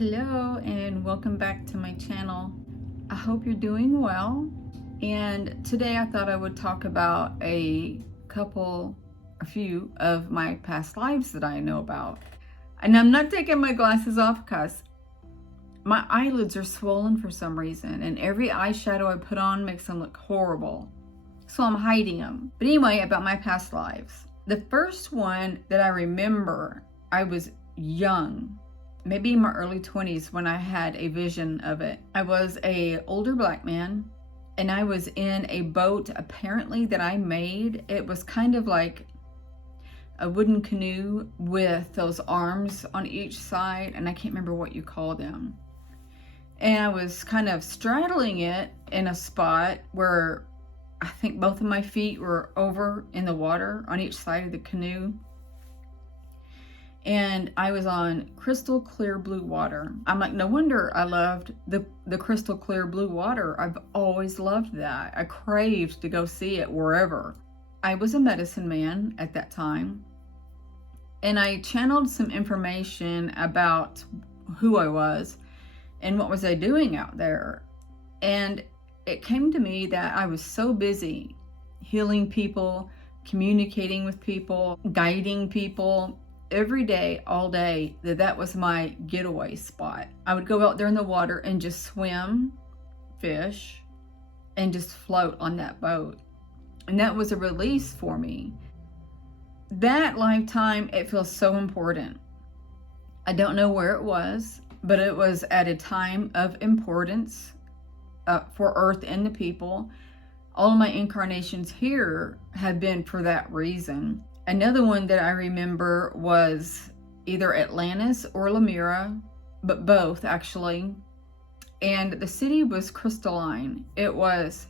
Hello and welcome back to my channel. I hope you're doing well, and today I thought I would talk about a few of my past lives that I know about. And I'm not taking my glasses off because my eyelids are swollen for some reason, and every eyeshadow I put on makes them look horrible, so I'm hiding them. But anyway, about my past lives. The first one that I remember, I was young, maybe in my early 20s, when I had a vision of it. I was an older black man, and I was in a boat apparently that I made. It was kind of like a wooden canoe with those arms on each side, and I can't remember what you call them. And I was kind of straddling it in a spot where I think both of my feet were over in the water on each side of the canoe. And I was on crystal clear blue water. I'm like, no wonder I loved the crystal clear blue water. I've always loved that. I craved to go see it wherever. I was a medicine man at that time, and I channeled some information about who I was and what was I doing out there. And it came to me that I was so busy healing people, communicating with people, guiding people, every day, all day, that was my getaway spot. I would go out there in the water and just swim, fish, and just float on that boat. And that was a release for me. That lifetime, it feels so important. I don't know where it was, but it was at a time of importance for Earth and the people. All of my incarnations here have been for that reason. Another one that I remember was either Atlantis or Lemira, but both actually. And the city was crystalline. There was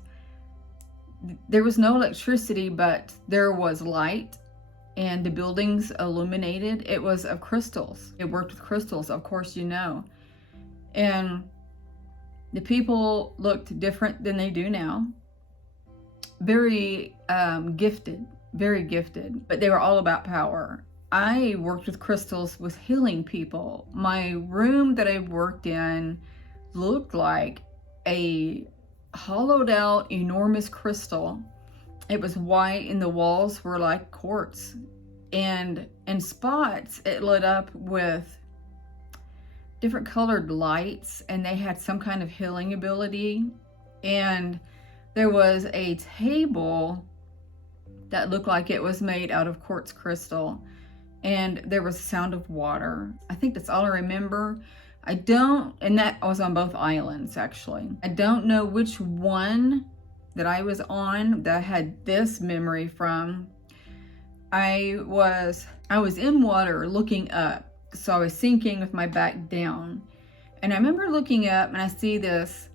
no electricity, but there was light, and the buildings illuminated. It was of crystals. It worked with crystals, of course, you know. And the people looked different than they do now. Very gifted. Very gifted, but they were all about power. I worked with crystals with healing people. My room that I worked in looked like a hollowed out enormous crystal. It was white and the walls were like quartz, and in spots it lit up with different colored lights, and they had some kind of healing ability. And there was a table that looked like it was made out of quartz crystal, and there was sound of water. I think that's all I remember. And that was on both islands actually. I don't know which one that I was on that I had this memory from. I was in water looking up, so I was sinking with my back down, and I remember looking up and I see this.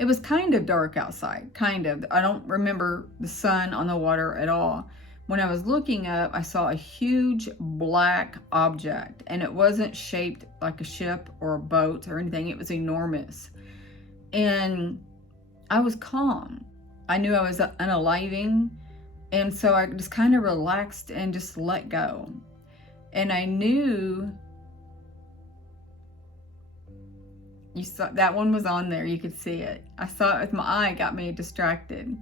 It was kind of dark outside, kind of. I don't remember the sun on the water at all. When I was looking up, I saw a huge black object, and it wasn't shaped like a ship or a boat or anything. It was enormous. And I was calm. I knew I was unaliving, and so I just kind of relaxed and just let go. And I knew, you saw that one was on there, you could see it. I saw it with my eye, got me distracted.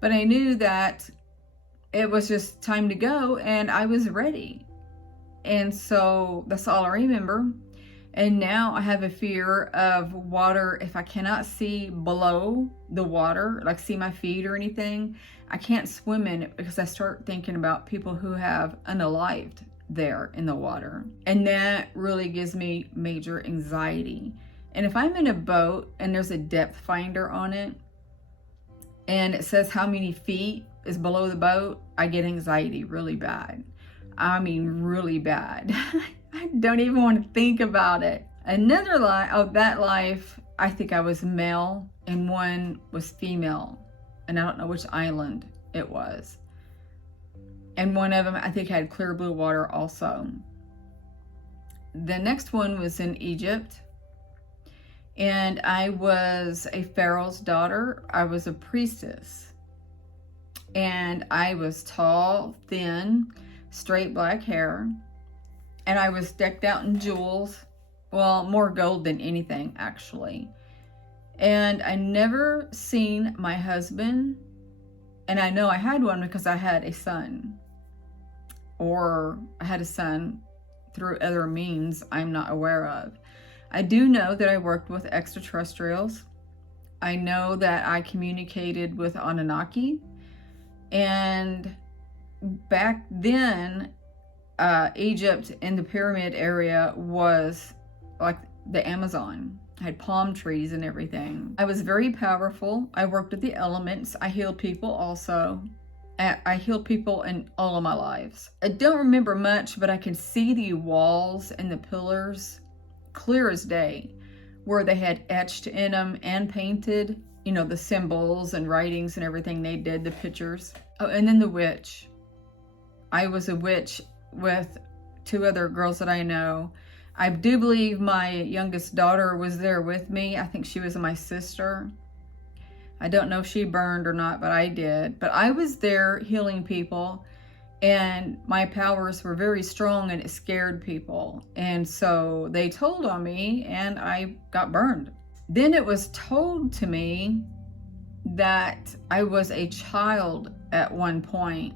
But I knew that it was just time to go, and I was ready. And so that's all I remember. And now I have a fear of water. If I cannot see below the water, like see my feet or anything, I can't swim in it, because I start thinking about people who have unalived there in the water. And that really gives me major anxiety. And if I'm in a boat and there's a depth finder on it, and it says how many feet is below the boat, I get anxiety really bad. I mean, really bad. I don't even want to think about it. Another life, that life, I think I was male and one was female. And I don't know which island it was. And one of them, I think, had clear blue water also. The next one was in Egypt. And I was a pharaoh's daughter. I was a priestess. And I was tall, thin, straight black hair. And I was decked out in jewels. Well, more gold than anything, actually. And I never seen my husband, and I know I had one because I had a son, or I had a son through other means I'm not aware of. I do know that I worked with extraterrestrials. I know that I communicated with Anunnaki, and back then, Egypt in the pyramid area was like the Amazon. I had palm trees and everything. I was very powerful. I worked with the elements. I healed people also. I healed people in all of my lives. I don't remember much, but I can see the walls and the pillars clear as day, where they had etched in them and painted, you know, the symbols and writings and everything they did, the pictures. Oh, and then the witch. I was a witch with 2 other girls that I know. I do believe my youngest daughter was there with me. I think she was my sister. I don't know if she burned or not, but I did. But I was there healing people, and my powers were very strong, and it scared people. And so they told on me, and I got burned. Then it was told to me that I was a child at one point,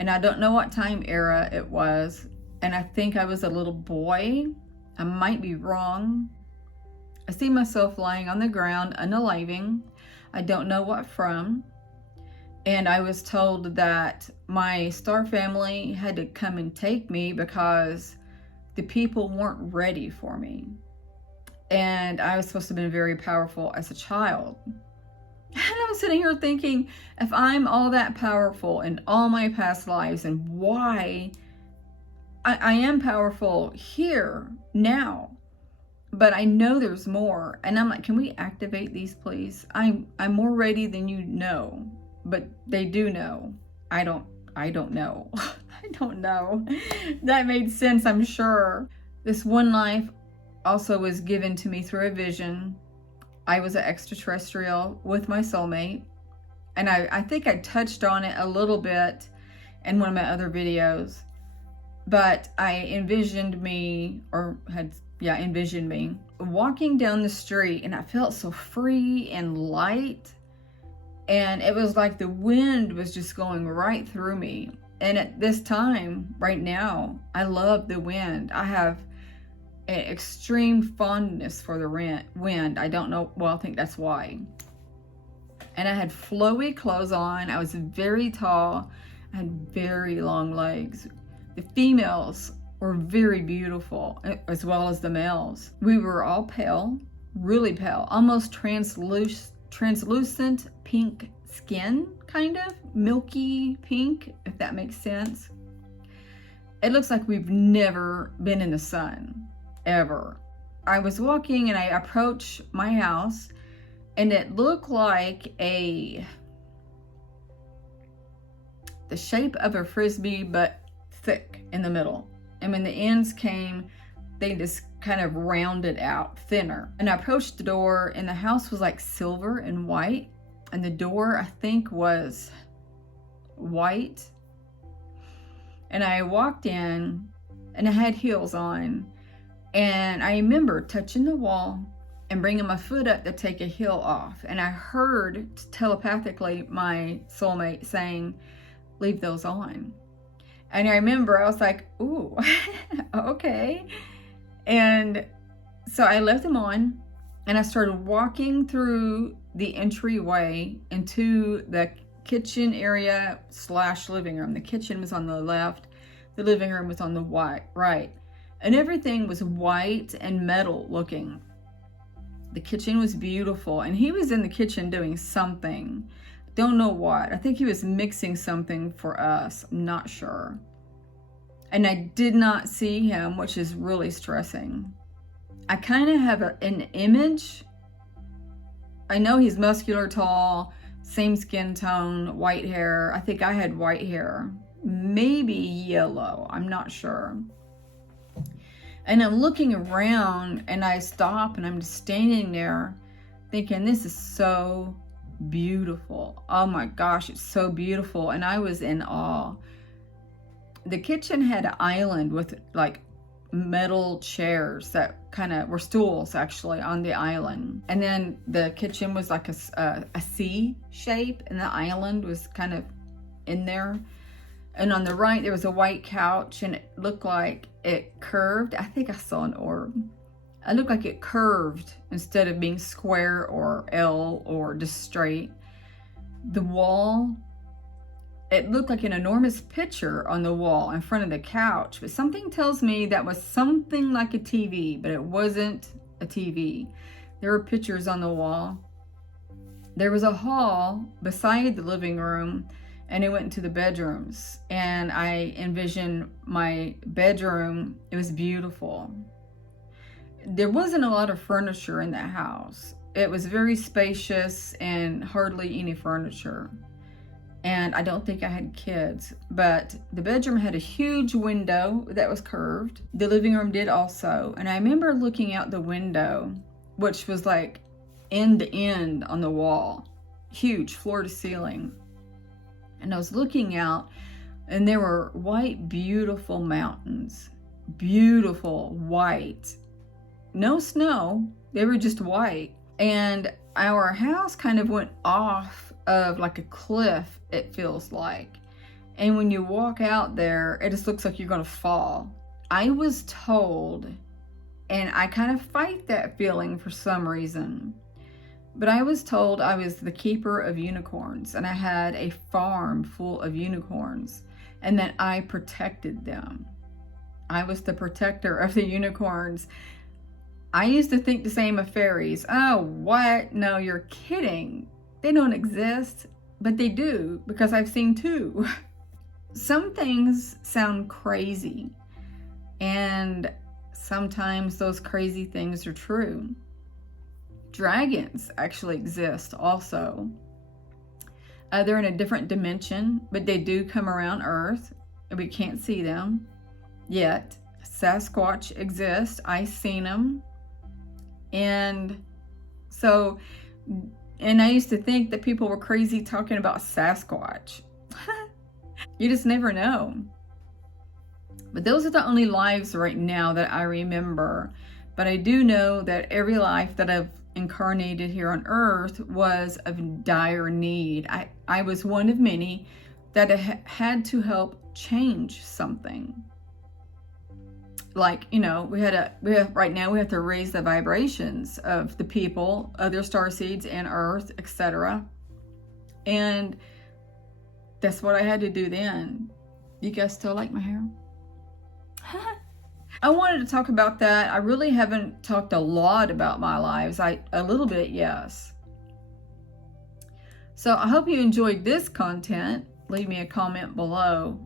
and I don't know what time era it was. And I think I was a little boy. I might be wrong. I see myself lying on the ground, unaliving. I don't know what from. And I was told that my star family had to come and take me because the people weren't ready for me. And I was supposed to have been very powerful as a child. And I'm sitting here thinking, if I'm all that powerful in all my past lives, and why I am powerful here now, but I know there's more. And I'm like, can we activate these, please? I'm more ready than you know, but they do know. I don't know. I don't know. That made sense, I'm sure. This one life also was given to me through a vision. I was an extraterrestrial with my soulmate, and I think I touched on it a little bit in one of my other videos. But I envisioned me, envisioned me walking down the street, and I felt so free and light. And it was like the wind was just going right through me. And at this time, right now, I love the wind. I have an extreme fondness for the wind. I don't know, well, I think that's why. And I had flowy clothes on. I was very tall. I had very long legs. The females were very beautiful, as well as the males. We were all pale, really pale, almost translucent pink skin, kind of milky pink, if that makes sense. It looks like we've never been in the sun, ever. I was walking and I approached my house, and it looked like the shape of a frisbee, but thick in the middle. And when the ends came, they just kind of rounded out thinner. And I approached the door, and the house was like silver and white, and the door, I think, was white. And I walked in, and I had heels on, and I remember touching the wall and bringing my foot up to take a heel off, and I heard telepathically my soulmate saying, "Leave those on." And I remember I was like, ooh, okay. And so I left them on, and I started walking through the entryway into the kitchen area / living room. The kitchen was on the left, the living room was on the right. And everything was white and metal looking. The kitchen was beautiful, and he was in the kitchen doing something. Don't know what. I think he was mixing something for us. I'm not sure. And I did not see him, which is really stressing. I kind of have an image. I know he's muscular, tall, same skin tone, white hair. I think I had white hair. Maybe yellow. I'm not sure. And I'm looking around, and I stop, and I'm just standing there thinking, this is so beautiful. Oh my gosh, it's so beautiful. And I was in awe. The kitchen had an island with like metal chairs that kind of were stools actually on the island. And then the kitchen was like a C shape, and the island was kind of in there. And on the right, there was a white couch, and it looked like it curved. I think I saw an orb. It looked like it curved instead of being square or L or just straight. The wall, it looked like an enormous picture on the wall in front of the couch, but something tells me that was something like a TV, but it wasn't a TV. There were pictures on the wall. There was a hall beside the living room, and it went into the bedrooms, and I envisioned my bedroom. It was beautiful. There wasn't a lot of furniture in that house. It was very spacious and hardly any furniture. And I don't think I had kids, but the bedroom had a huge window that was curved. The living room did also. And I remember looking out the window, which was like end to end on the wall, huge, floor to ceiling. And I was looking out, and there were white, beautiful mountains, beautiful white. No snow, they were just white. And our house kind of went off of like a cliff, it feels like. And when you walk out there, it just looks like you're gonna fall. I was told, and I kind of fight that feeling for some reason, but I was told I was the keeper of unicorns, and I had a farm full of unicorns, and that I protected them. I was the protector of the unicorns. I used to think the same of fairies. Oh, what? No, you're kidding. They don't exist, but they do, because I've seen two. Some things sound crazy, and sometimes those crazy things are true. Dragons actually exist also. They're in a different dimension, but they do come around Earth. We can't see them yet. Sasquatch exists. I've seen them. And so, and I used to think that people were crazy talking about Sasquatch. You just never know. But those are the only lives right now that I remember. But I do know that every life that I've incarnated here on Earth was of dire need. I was one of many that had to help change something. Like, you know, right now we have to raise the vibrations of the people, other starseeds and Earth, etc. And that's what I had to do then. You guys still like my hair? I wanted to talk about that. I really haven't talked a lot about my lives. A little bit, yes. So I hope you enjoyed this content. Leave me a comment below.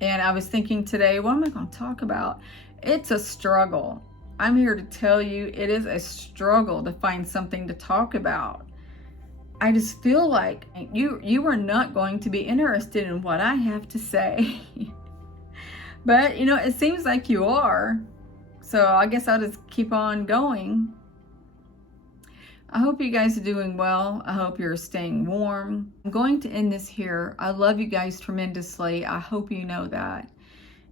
And I was thinking today, what am I going to talk about? It's a struggle. I'm here to tell you it is a struggle to find something to talk about. I just feel like you are not going to be interested in what I have to say. But, you know, it seems like you are. So I guess I'll just keep on going. I hope you guys are doing well. I hope you're staying warm. I'm going to end this here. I love you guys tremendously. I hope you know that.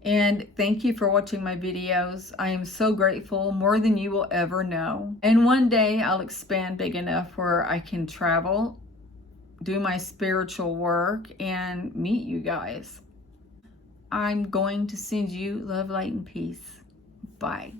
And thank you for watching my videos. I am so grateful, more than you will ever know. And one day I'll expand big enough where I can travel, do my spiritual work, and meet you guys. I'm going to send you love, light, and peace. Bye.